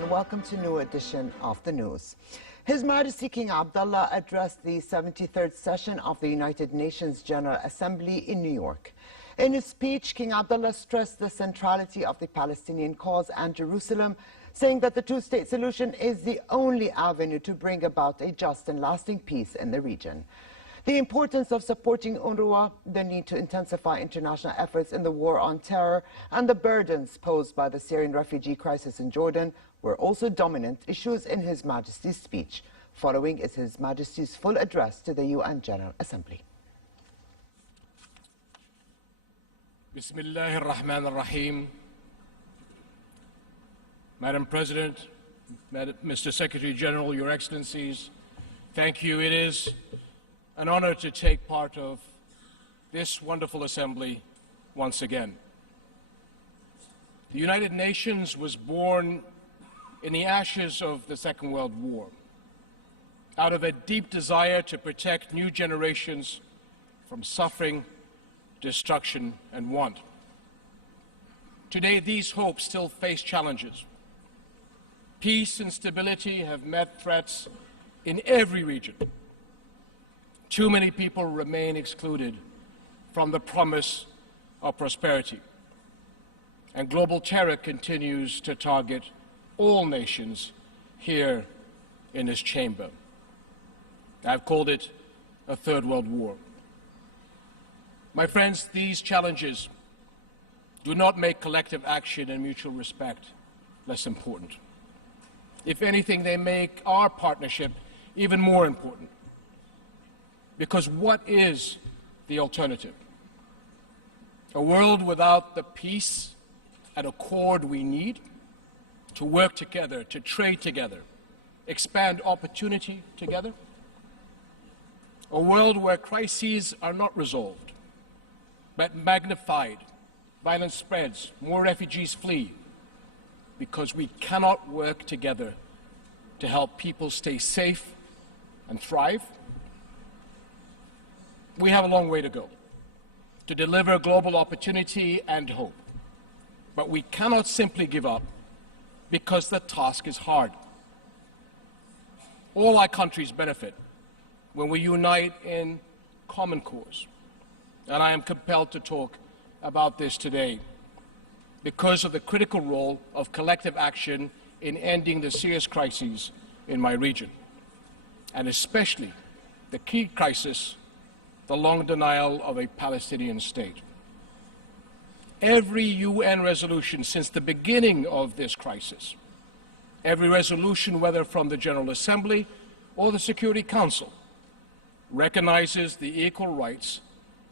and welcome to a new edition of the news. His Majesty King Abdullah addressed the 73rd session of the United Nations General Assembly in New York. In his speech, King Abdullah stressed the centrality of the Palestinian cause and Jerusalem, saying that the two-state solution is the only avenue to bring about a just and lasting peace in the region. The importance of supporting UNRWA, the need to intensify international efforts in the war on terror, and the burdens posed by the Syrian refugee crisis in Jordan were also dominant issues in His Majesty's speech. Following is His Majesty's full address to the UN General Assembly. Bismillahir Rahmanir Rahim. Madam President, Mr. Secretary General, Your Excellencies, thank you. It is an honor to take part of this wonderful assembly once again. The United Nations was born in the ashes of the Second World War, out of a deep desire to protect new generations from suffering, destruction, and want. Today, these hopes still face challenges. Peace and stability have met threats in every region. Too many people remain excluded from the promise of prosperity. And global terror continues to target all nations here in this chamber. I've called it a third world war. My friends, these challenges do not make collective action and mutual respect less important. If anything, they make our partnership even more important. Because what is the alternative? A world without the peace and accord we need to work together, to trade together, expand opportunity together? A world where crises are not resolved, but magnified, violence spreads, more refugees flee, because we cannot work together to help people stay safe and thrive? We have a long way to go to deliver global opportunity and hope. But we cannot simply give up because the task is hard. All our countries benefit when we unite in common cause. And I am compelled to talk about this today because of the critical role of collective action in ending the serious crises in my region, and especially the key crisis, the long denial of a Palestinian state. Every UN resolution since the beginning of this crisis, every resolution, whether from the General Assembly or the Security Council, recognizes the equal rights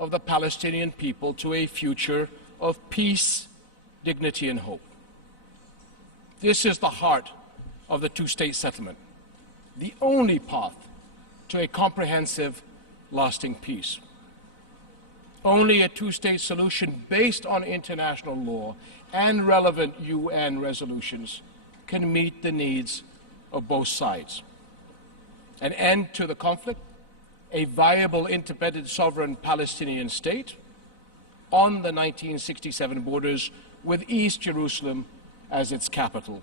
of the Palestinian people to a future of peace, dignity, and hope. This is the heart of the two-state settlement, the only path to a comprehensive, lasting peace. Only a two-state solution based on international law and relevant UN resolutions can meet the needs of both sides. An end to the conflict, a viable, independent, sovereign Palestinian state on the 1967 borders with East Jerusalem as its capital,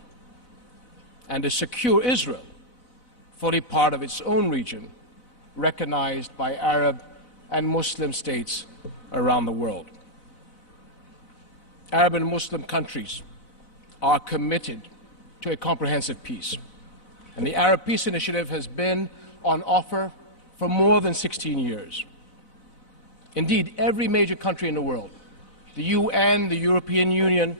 and a secure Israel, fully part of its own region, recognized by Arab and Muslim states around the world. Arab and Muslim countries are committed to a comprehensive peace, and the Arab Peace Initiative has been on offer for more than 16 years. Indeed, every major country in the world, the UN, the European Union,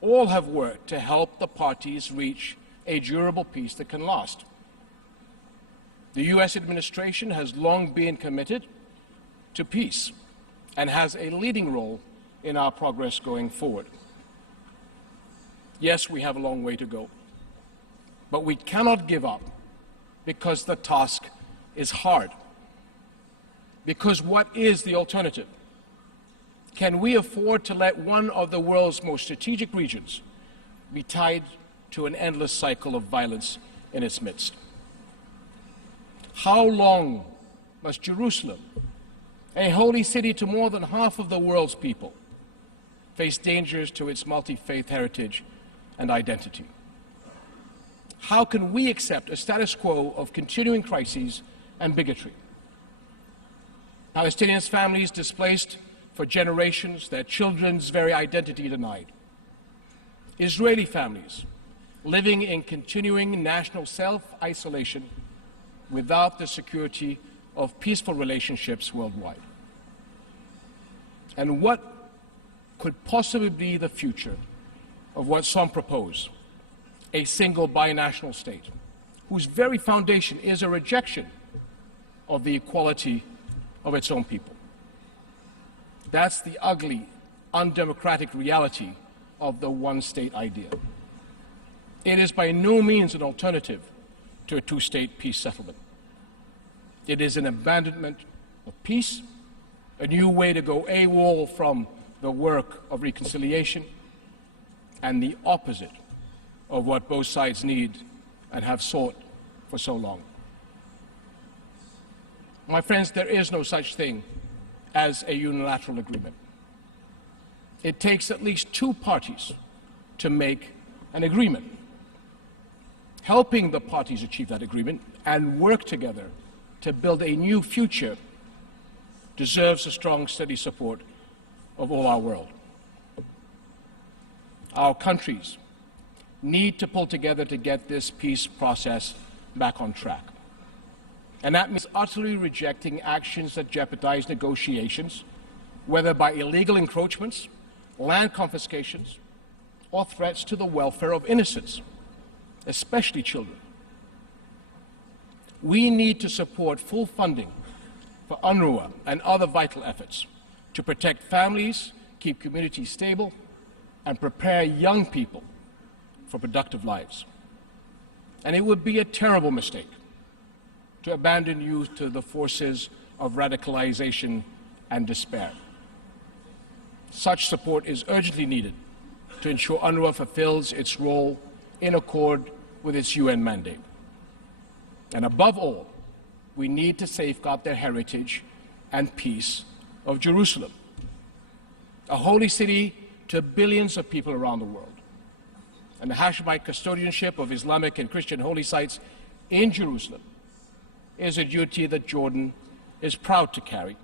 all have worked to help the parties reach a durable peace that can last. The US administration has long been committed to peace and has a leading role in our progress going forward. Yes, we have a long way to go, but we cannot give up because the task is hard. Because what is the alternative? Can we afford to let one of the world's most strategic regions be tied to an endless cycle of violence in its midst? How long must Jerusalem, a holy city to more than half of the world's people, face dangers to its multi-faith heritage and identity? How can we accept a status quo of continuing crises and bigotry? Palestinians' families displaced for generations, their children's very identity denied. Israeli families living in continuing national self-isolation without the security of peaceful relationships worldwide. And what could possibly be the future of what some propose, a single binational state, whose very foundation is a rejection of the equality of its own people? That's the ugly, undemocratic reality of the one-state idea. It is by no means an alternative to a two-state peace settlement. It is an abandonment of peace, a new way to go AWOL from the work of reconciliation, and the opposite of what both sides need and have sought for so long. My friends, there is no such thing as a unilateral agreement. It takes at least two parties to make an agreement. Helping the parties achieve that agreement and work together to build a new future deserves the strong, steady support of all our world. Our countries need to pull together to get this peace process back on track. And that means utterly rejecting actions that jeopardize negotiations, whether by illegal encroachments, land confiscations, or threats to the welfare of innocents, especially children. We need to support full funding for UNRWA and other vital efforts to protect families, keep communities stable, and prepare young people for productive lives. And it would be a terrible mistake to abandon youth to the forces of radicalization and despair. Such support is urgently needed to ensure UNRWA fulfills its role in accord with its UN mandate. And above all, we need to safeguard the heritage and peace of Jerusalem, a holy city to billions of people around the world. And the Hashemite custodianship of Islamic and Christian holy sites in Jerusalem is a duty that Jordan is proud to carry,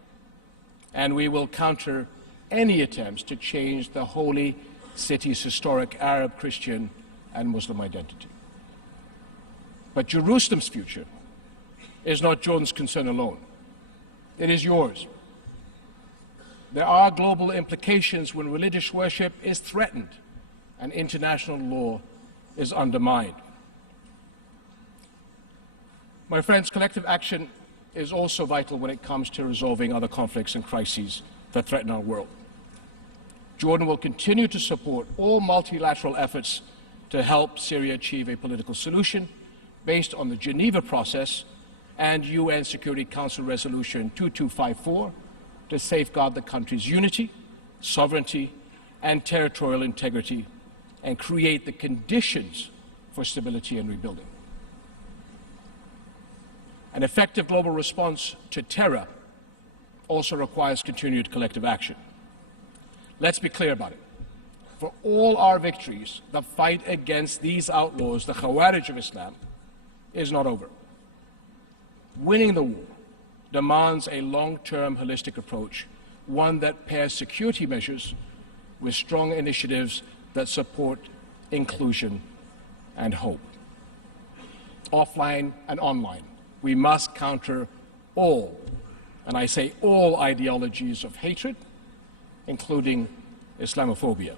and we will counter any attempts to change the holy city's historic Arab, Christian, and Muslim identity. But Jerusalem's future is not Jordan's concern alone. It is yours. There are global implications when religious worship is threatened and international law is undermined. My friends, collective action is also vital when it comes to resolving other conflicts and crises that threaten our world. Jordan will continue to support all multilateral efforts to help Syria achieve a political solution based on the Geneva process and UN Security Council Resolution 2254 to safeguard the country's unity, sovereignty, and territorial integrity and create the conditions for stability and rebuilding. An effective global response to terror also requires continued collective action. Let's be clear about it. For all our victories, the fight against these outlaws, the Khawarij of Islam, is not over. Winning the war demands a long-term holistic approach, one that pairs security measures with strong initiatives that support inclusion and hope. Offline and online, we must counter all, and I say all, ideologies of hatred, including Islamophobia.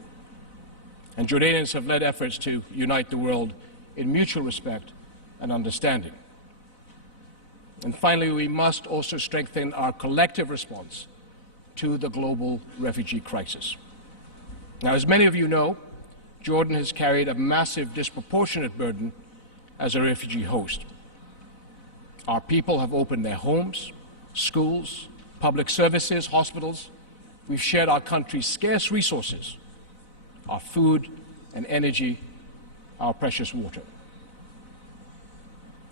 And Jordanians have led efforts to unite the world in mutual respect and understanding. And finally, we must also strengthen our collective response to the global refugee crisis. Now, as many of you know, Jordan has carried a massive, disproportionate burden as a refugee host. Our people have opened their homes, schools, public services, hospitals. We've shared our country's scarce resources, our food and energy, our precious water.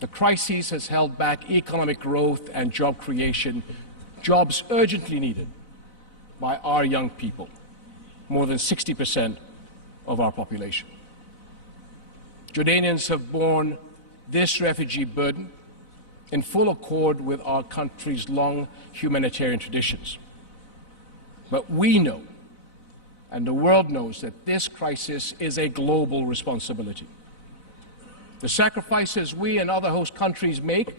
The crisis has held back economic growth and job creation, jobs urgently needed by our young people, more than 60% of our population. Jordanians have borne this refugee burden in full accord with our country's long humanitarian traditions. But we know, and the world knows, that this crisis is a global responsibility. The sacrifices we and other host countries make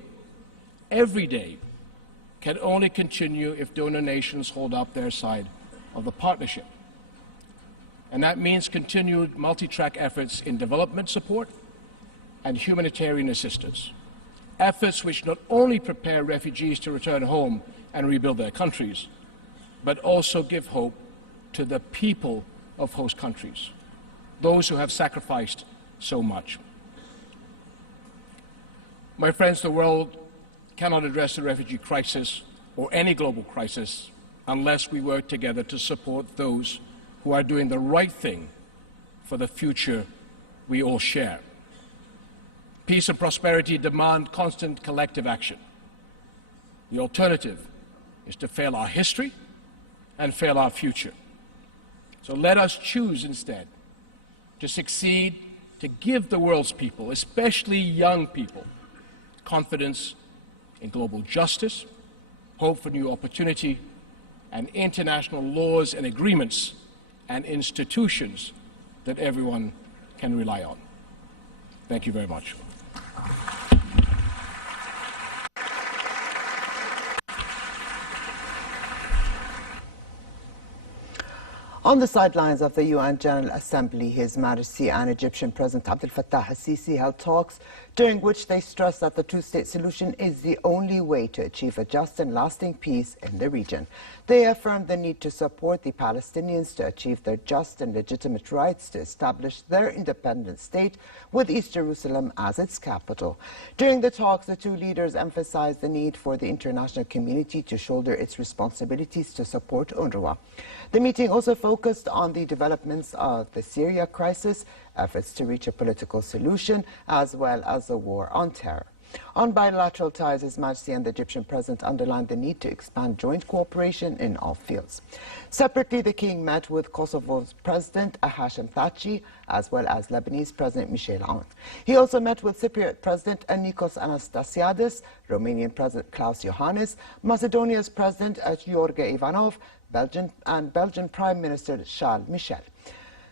every day can only continue if donor nations hold up their side of the partnership. And that means continued multi-track efforts in development support and humanitarian assistance. Efforts which not only prepare refugees to return home and rebuild their countries, but also give hope to the people of host countries, those who have sacrificed so much. My friends, the world cannot address the refugee crisis or any global crisis unless we work together to support those who are doing the right thing for the future we all share. Peace and prosperity demand constant collective action. The alternative is to fail our history and fail our future. So let us choose instead to succeed, to give the world's people, especially young people, confidence in global justice, hope for new opportunity, and international laws and agreements and institutions that everyone can rely on. Thank you very much. On the sidelines of the UN General Assembly, His Majesty and Egyptian President Abdel Fattah al-Sisi held talks during which they stressed that the two-state solution is the only way to achieve a just and lasting peace in the region. They affirmed the need to support the Palestinians to achieve their just and legitimate rights to establish their independent state with East Jerusalem as its capital. During the talks, the two leaders emphasized the need for the international community to shoulder its responsibilities to support UNRWA. The meeting also focused on the developments of the Syria crisis, efforts to reach a political solution, as well as the war on terror. On bilateral ties, His Majesty and the Egyptian President underlined the need to expand joint cooperation in all fields. Separately, the King met with Kosovo's President Hashim Thaçi, as well as Lebanese President Michel Aoun. He also met with Cypriot President Nikos Anastasiadis, Romanian President Klaus Iohannis, Macedonia's President George Ivanov, Belgian Prime Minister Charles Michel.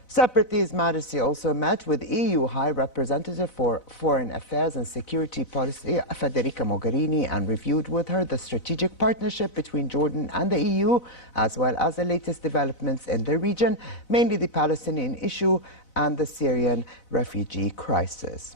Separately, His Majesty also met with EU High Representative for Foreign Affairs and Security Policy, Federica Mogherini, and reviewed with her the strategic partnership between Jordan and the EU, as well as the latest developments in the region, mainly the Palestinian issue and the Syrian refugee crisis.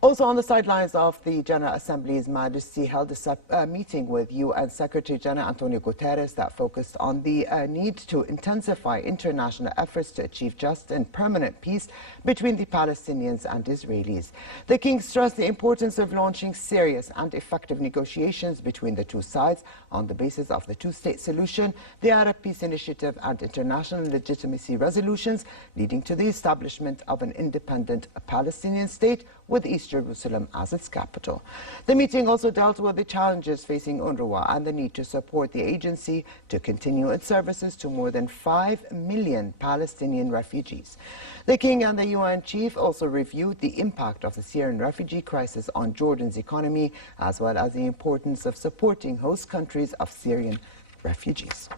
Also on the sidelines of the General Assembly, His Majesty held a meeting with UN Secretary General Antonio Guterres that focused on the need to intensify international efforts to achieve just and permanent peace between the Palestinians and Israelis. The King stressed the importance of launching serious and effective negotiations between the two sides on the basis of the two-state solution, the Arab Peace Initiative, and international legitimacy resolutions, leading to the establishment of an independent Palestinian state with East Jerusalem as its capital. The meeting also dealt with the challenges facing UNRWA and the need to support the agency to continue its services to more than 5 million Palestinian refugees. The King and the UN chief also reviewed the impact of the Syrian refugee crisis on Jordan's economy, as well as the importance of supporting host countries of Syrian refugees.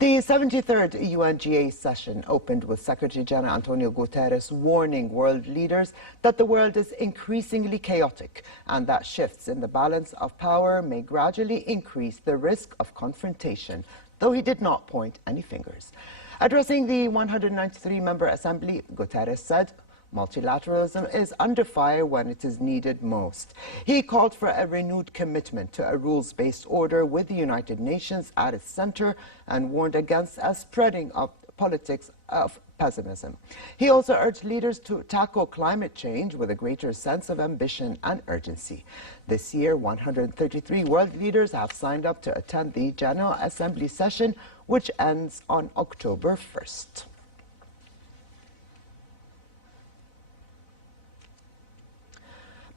The 73rd UNGA session opened with Secretary General Antonio Guterres warning world leaders that the world is increasingly chaotic and that shifts in the balance of power may gradually increase the risk of confrontation, though he did not point any fingers. Addressing the 193-member assembly, Guterres said, "Multilateralism is under fire when it is needed most." He called for a renewed commitment to a rules-based order with the United Nations at its center and warned against a spreading of politics of pessimism. He also urged leaders to tackle climate change with a greater sense of ambition and urgency. This year, 133 world leaders have signed up to attend the General Assembly session, which ends on October 1st.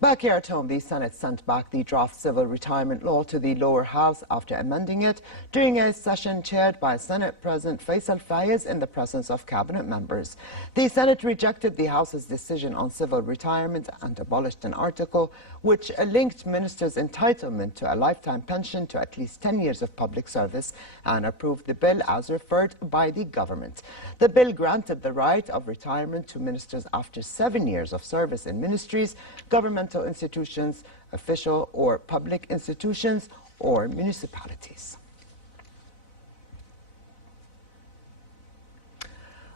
Back here at home, the Senate sent back the draft civil retirement law to the lower house after amending it during a session chaired by Senate President Faisal Fayez in the presence of cabinet members. The Senate rejected the House's decision on civil retirement and abolished an article which linked ministers' entitlement to a lifetime pension to at least 10 years of public service and approved the bill as referred by the government. The bill granted the right of retirement to ministers after 7 years of service in ministries, governmental institutions, official or public institutions, or municipalities.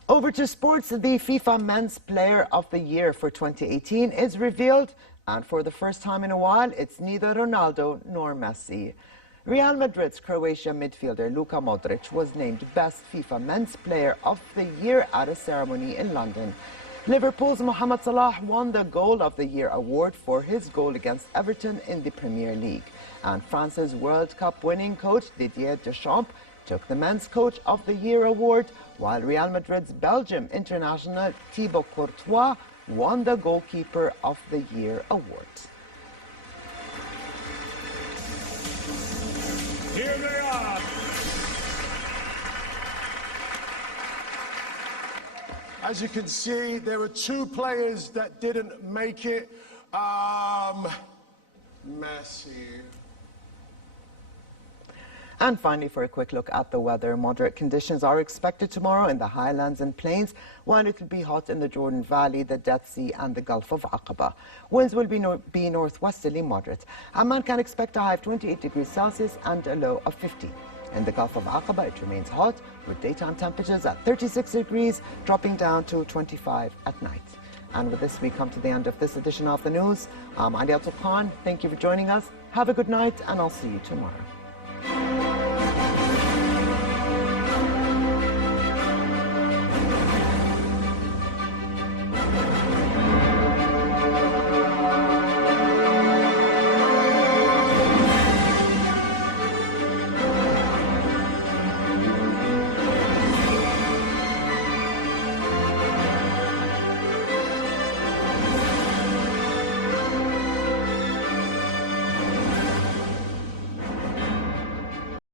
Over to sports. The FIFA Men's Player of the Year for 2018 is revealed, and for the first time in a while, it's neither Ronaldo nor Messi. Real Madrid's Croatia midfielder Luka Modric was named Best FIFA Men's Player of the Year at a ceremony in London. Liverpool's Mohamed Salah won the Goal of the Year award for his goal against Everton in the Premier League. And France's World Cup winning coach Didier Deschamps took the Men's Coach of the Year award, while Real Madrid's Belgium international Thibaut Courtois won the Goalkeeper of the Year award. Here they are. As you can see, there were two players that didn't make it. Messi. And finally, for a quick look at the weather, moderate conditions are expected tomorrow in the highlands and plains, while it will be hot in the Jordan Valley, the Dead Sea and the Gulf of Aqaba. Winds will be northwesterly moderate. Amman can expect a high of 28 degrees Celsius and a low of 50. In the Gulf of Aqaba, it remains hot, with daytime temperatures at 36 degrees, dropping down to 25 at night. And with this, we come to the end of this edition of the news. I'm Aliatul Khan. Thank you for joining us. Have a good night, and I'll see you tomorrow.